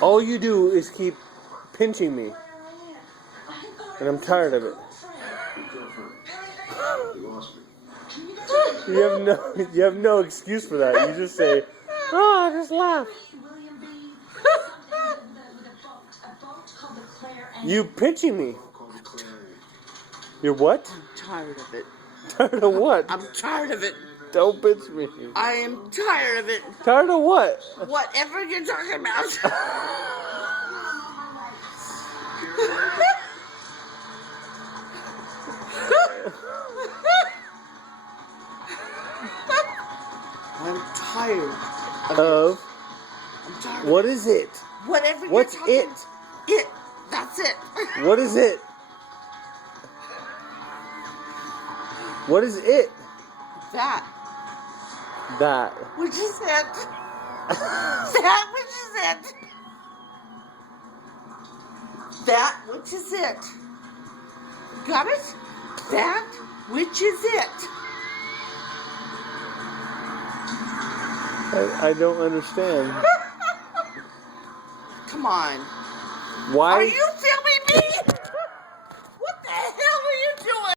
All you do is keep pinching me, and I'm tired of it. You have no excuse for that. You just say, "Oh, I just laugh." You pinching me. You're what? I'm tired of it. Tired of what? I'm tired of it. Don't pinch me. I am tired of it. Tired of what? Whatever you're talking about. I'm tired Of? I'm tired. What is it? Whatever What's you're talking. it? It. That's it. What is it? What is it? That. That. Which is it? That which is it? That which is it? Got it? That which is it? I don't understand. Come on. Why? Are you filming me?